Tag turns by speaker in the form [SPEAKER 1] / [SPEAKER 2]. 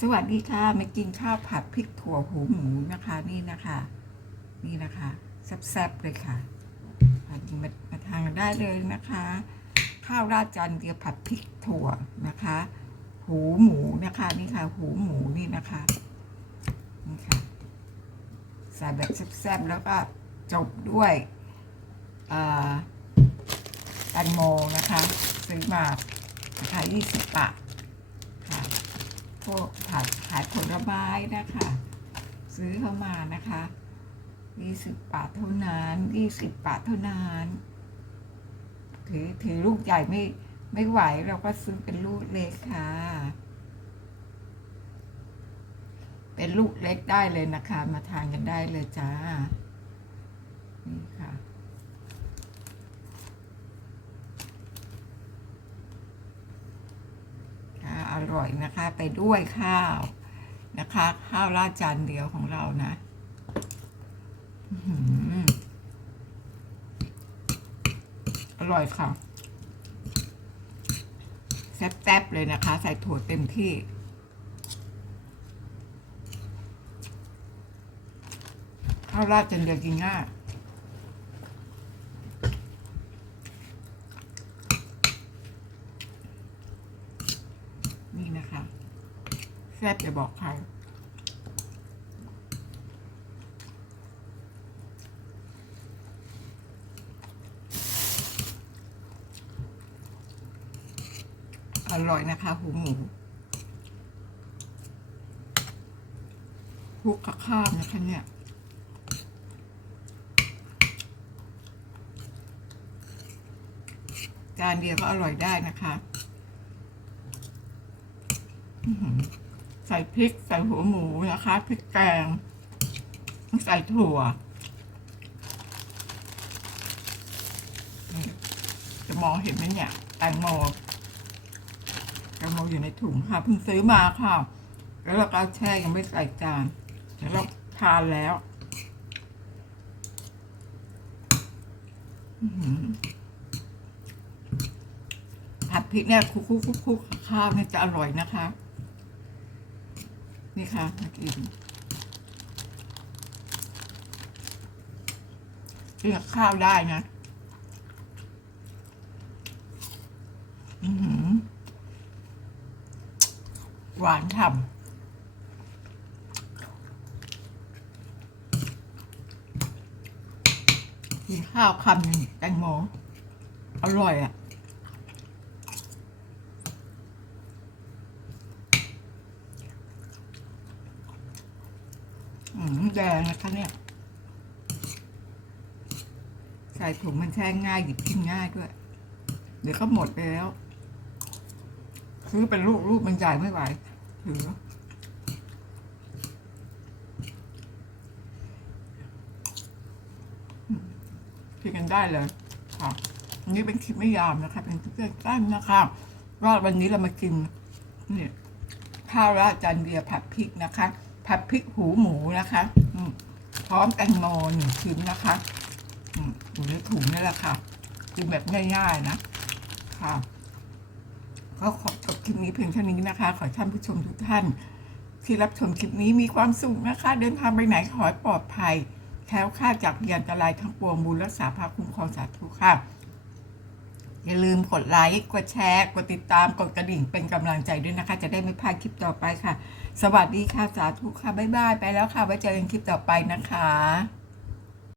[SPEAKER 1] สวัสดีค่ะมากินข้าวผัดพริกถั่วหูหมูนะคะนี่นะคะ นี่นะคะแซ่บๆเลยค่ะมากินมามาทานได้เลยนะคะ ข้าวราดจานเดียวผัดพริกถั่วนะคะ หูหมูนะคะนี่ค่ะ หูหมูนี่นะคะนี่ค่ะใส่แบบแซ่บๆแล้วก็จบด้วยอ่าแตงโมนะคะ ซื้อมาราคา20บาทค่ะ พวกผัดขายผลไม้นะคะ ซื้อเข้ามานะคะยี่สิบบาทเท่านั้นยี่สิบบาทเท่านั้นถือถือลูกใหญ่ไม่ไม่ไหวเราก็ซื้อเป็นลูกเล็กค่ะ เป็นลูกเล็กได้เลยนะคะ มาทานกันได้เลยจ้า นี่ค่ะ ค่ะอ ร่อยนะคะ ไปด้วยข้าวนะคะ ข้าวราดจานเดียวของเรานะอร่อยค่ะแซ่บๆเลยนะคะ ใส่ถั่วเต็มที่ข้าวราดจานเดียวกินง่าย นี่นะคะแซ่บอย่าบอกใครอร่อยนะคะ หูหมูคลุกกับข้าวนะคะเนี่ยจานเดียวก็อร่อยได้นะคะอือหือ ใส่พริก ใส่หัวหมูนะคะพริกแกง ใส่ถั่ว จะมองเห็นไหมเนี่ยแตงโมแตงโมอยู่ในถุงค่ะเพิ่งซื้อมาค่ะ แล้วเราก็แช่ยังไม่ใส่จานแล้วเราทานแล้วผัดพริกเนี่ยคุกๆๆๆกับข้าวเนี่ยจะอร่อยนะคะ นี่ค่ะมากินกินกับข้าวได้นะอือหือหวานฉ่ำกินข้าวคำหนึ่งแตงโมอร่อยอะ อืม แดงนะคะเนี่ย ใส่ถุงมันแช่ง่ายหยิบกินง่ายด้วย เดี๋ยวก็หมดไปแล้ว ซื้อเป็นลูกลูกมันใหญ่ไม่ไหวถือกินกันได้เลยค่ะอันนี้เป็นคลิปไม่ยาวนะคะ เป็นคลิปสั้นนะคะว่าวันนี้เรามากินเนี่ยข้าวราดจานเดียผัดพริกนะคะ ผัดพริกหูหมูนะคะพร้อมแตงโมหนึ่งชิ้นนะคะอยู่ในถุงนี่แหละค่ะกินแบบง่ายๆนะค่ะก็ขอจบคลิปนี้เพียงเท่านี้นะคะ ขอท่านผู้ชมทุกท่าน ที่รับชมคลิปนี้มีความสุขนะคะ เดินทางไปไหนขอให้ปลอดภัยแคล้วคลาดจากพยานอันตรายทั้งปวงบุญรักษาภาคุ้มครองสาธุค่ะ อย่าลืมกดไลค์ กดแชร์ กดติดตาม กดกระดิ่งเป็นกำลังใจด้วยนะคะ จะได้ไม่พลาดคลิปต่อไปค่ะ สวัสดีค่ะ สาธุค่ะ บ๊ายบาย ไปแล้วค่ะ ไว้เจอกันคลิปต่อไปนะคะ